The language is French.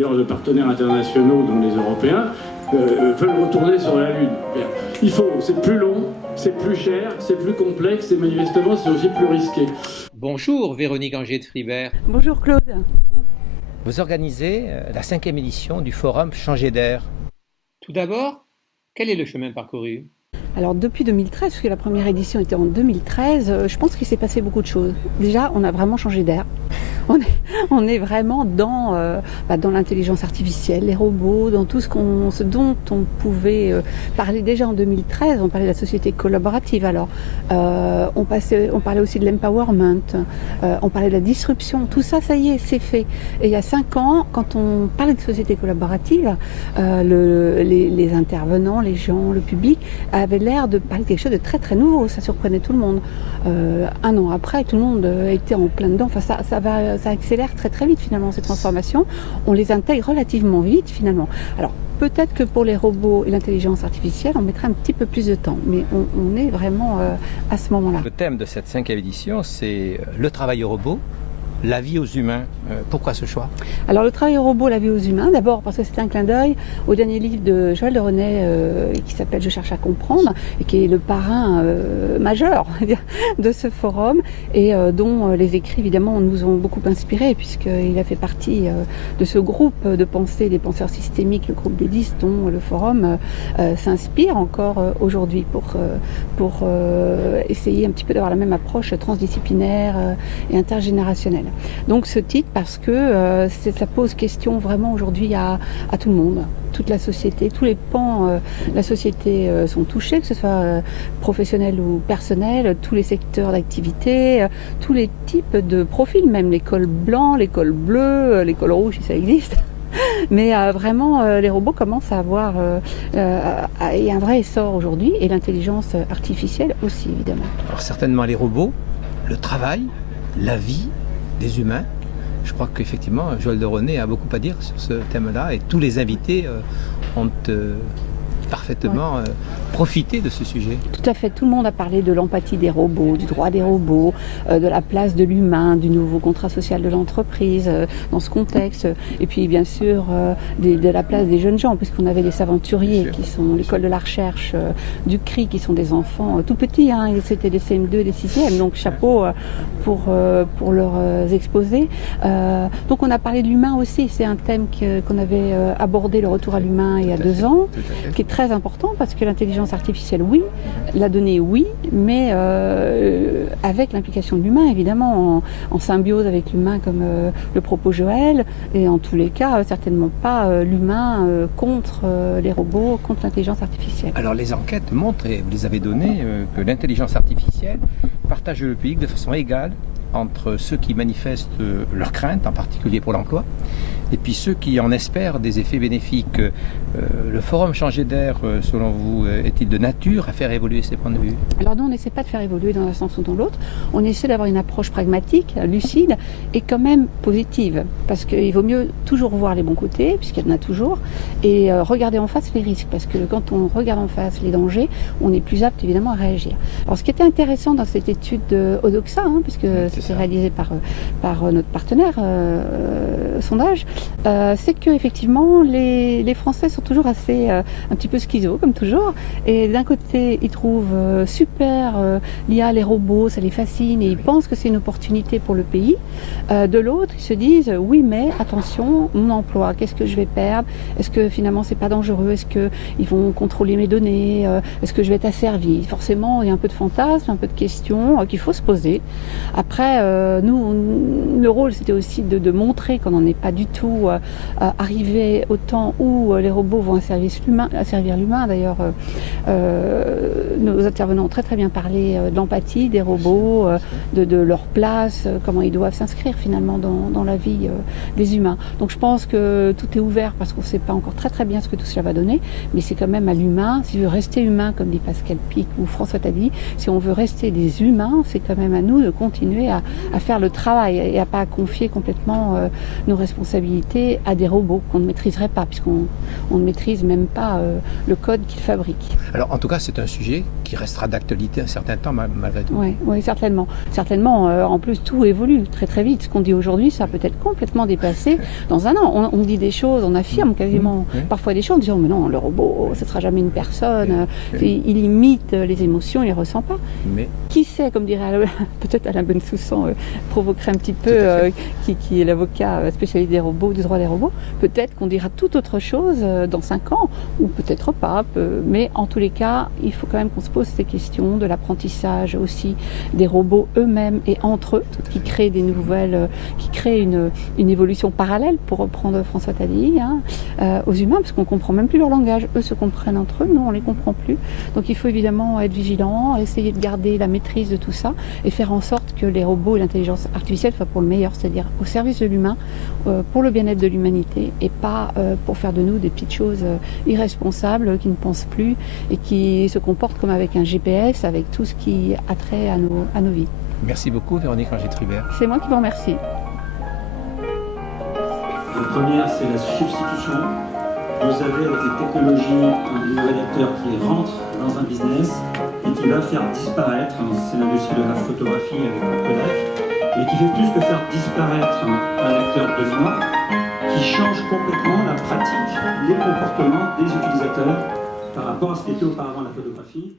D'ailleurs, les partenaires internationaux, dont les Européens, veulent retourner sur la Lune. C'est plus long, c'est plus cher, c'est plus complexe et manifestement c'est aussi plus risqué. Bonjour Véronique Anger de Fribert. Bonjour Claude. Vous organisez la 5e édition du forum Changer d'air. Tout d'abord, quel est le chemin parcouru ? Alors depuis 2013, parce que la première édition était en 2013, je pense qu'il s'est passé beaucoup de choses. Déjà, on a vraiment changé d'air. On est vraiment dans l'intelligence artificielle, les robots, dans tout ce dont on pouvait parler déjà en 2013. On parlait de la société collaborative. Alors, on parlait aussi de l'empowerment, on parlait de la disruption. Tout ça, ça y est, c'est fait. Et il y a 5 ans, quand on parlait de société collaborative, les intervenants, les gens, le public avaient l'air de parler de quelque chose de très très nouveau. Ça surprenait tout le monde. 1 an après, tout le monde était en plein dedans. Enfin, ça accélère très très vite finalement ces transformations. On les intègre relativement vite finalement. Alors peut-être que pour les robots et l'intelligence artificielle, on mettra un petit peu plus de temps, mais on est vraiment à ce moment-là. Le thème de cette 5e édition, c'est le travail au robot, la vie aux humains. Pourquoi ce choix ? Alors le travail au robot, la vie aux humains, d'abord parce que c'est un clin d'œil au dernier livre de Joël de René qui s'appelle Je cherche à comprendre et qui est le parrain majeur de ce forum et dont les écrits évidemment nous ont beaucoup inspirés puisqu'il a fait partie de ce groupe de pensée des penseurs systémiques, le groupe des 10 dont le forum s'inspire encore aujourd'hui pour essayer un petit peu d'avoir la même approche transdisciplinaire et intergénérationnelle. Donc ce titre parce que ça pose question vraiment aujourd'hui à tout le monde, toute la société, tous les pans de la société sont touchés, que ce soit professionnel ou personnel, tous les secteurs d'activité, tous les types de profils, même l'école blanc, l'école bleue, l'école rouge si ça existe. Mais vraiment, les robots commencent à avoir un vrai essor aujourd'hui et l'intelligence artificielle aussi évidemment. Alors certainement les robots, le travail, la vie des humains. Je crois qu'effectivement, Joël de René a beaucoup à dire sur ce thème-là et tous les invités ont parfaitement profité de ce sujet. Tout à fait, tout le monde a parlé de l'empathie des robots, du droit des robots, de la place de l'humain, du nouveau contrat social de l'entreprise dans ce contexte, et puis bien sûr de la place des jeunes gens, puisqu'on avait les aventuriers qui sont l'école de la recherche du CRI, qui sont des enfants tout petits, c'était des CM2, des 6e, donc chapeau pour leurs exposés. Donc on a parlé de l'humain aussi, c'est un thème qu'on avait abordé, le retour à l'humain il y a 2 ans, qui est très important parce que l'intelligence artificielle, oui, la donnée, oui, mais avec l'implication de l'humain, évidemment, en symbiose avec l'humain, comme le propos Joël, et en tous les cas, certainement pas l'humain contre les robots, contre l'intelligence artificielle. Alors les enquêtes montrent, et vous les avez données, que l'intelligence artificielle partage le public de façon égale entre ceux qui manifestent leurs craintes, en particulier pour l'emploi, et puis ceux qui en espèrent des effets bénéfiques. Le forum Changer d'air, selon vous, est-il de nature à faire évoluer ces points de vue ? Alors nous, on n'essaie pas de faire évoluer dans un sens ou dans l'autre, on essaie d'avoir une approche pragmatique, lucide et quand même positive, parce qu'il vaut mieux toujours voir les bons côtés, puisqu'il y en a toujours, et regarder en face les risques, parce que quand on regarde en face les dangers, on est plus apte évidemment à réagir. Alors ce qui était intéressant dans cette étude de Odoxa, puisque c'était réalisé par notre partenaire sondage, c'est que effectivement les Français sont toujours assez un petit peu schizo comme toujours, et d'un côté ils trouvent super l'IA, les robots, ça les fascine et ils pensent que c'est une opportunité pour le pays. De l'autre ils se disent oui mais attention, mon emploi, qu'est-ce que je vais perdre, est-ce que finalement c'est pas dangereux, est-ce que ils vont contrôler mes données, est-ce que je vais être asservi. Forcément il y a un peu de fantasme, un peu de questions qu'il faut se poser. Après nous, le rôle c'était aussi de montrer qu'on n'en est pas du tout arrivé au temps où les robots vont asservir l'humain. D'ailleurs, nos intervenants ont très très bien parlé de l'empathie des robots, de leur place, comment ils doivent s'inscrire finalement dans la vie des humains. Donc je pense que tout est ouvert parce qu'on ne sait pas encore très très bien ce que tout cela va donner, mais c'est quand même à l'humain, si on veut rester humain, comme dit Pascal Pic ou François Tadi, si on veut rester des humains, c'est quand même à nous de continuer à faire le travail et à pas confier complètement nos responsabilités réalité à des robots qu'on ne maîtriserait pas, puisqu'on ne maîtrise même pas le code qu'ils fabriquent. Alors en tout cas, c'est un sujet qui restera d'actualité un certain temps malgré tout. Oui, certainement. Certainement, en plus, tout évolue très très vite. Ce qu'on dit aujourd'hui, ça peut être complètement dépassé dans un an. On dit des choses, on affirme quasiment parfois des choses en disant mais non, le robot, ce ne sera jamais une personne, il imite les émotions, il ne les ressent pas. Mais Qui sait, comme dirait peut-être Alain Bensoussan, provoquerait un petit peu, qui est l'avocat spécialiste des robots, du droit des robots, peut-être qu'on dira tout autre chose dans 5 ans, ou peut-être pas, mais en tous les cas, il faut quand même qu'on se pose ces questions de l'apprentissage aussi des robots eux-mêmes et entre eux, qui créent des nouvelles, qui créent une évolution parallèle, pour reprendre François Taddy, aux humains, parce qu'on ne comprend même plus leur langage. Eux se comprennent entre eux, nous on ne les comprend plus. Donc il faut évidemment être vigilant, essayer de garder la maîtrise de tout ça et faire en sorte que les robots et l'intelligence artificielle soient pour le meilleur, c'est-à-dire au service de l'humain, pour le bien-être de l'humanité et pas pour faire de nous des petites choses irresponsables qui ne pensent plus et qui se comportent comme avec un GPS, avec tout ce qui a trait à nos vies. merci beaucoup Véronique Ranger-Trubert. C'est moi qui vous remercie. La première, c'est la substitution. Vous avez avec les technologies un rédacteur qui rentre dans un business et qui va faire disparaître, c'est l'industrie de la photographie avec le Kodak, et qui fait plus que faire disparaître un acteur de mémoire, qui change complètement la pratique, les comportements des utilisateurs par rapport à ce qu'était auparavant la photographie.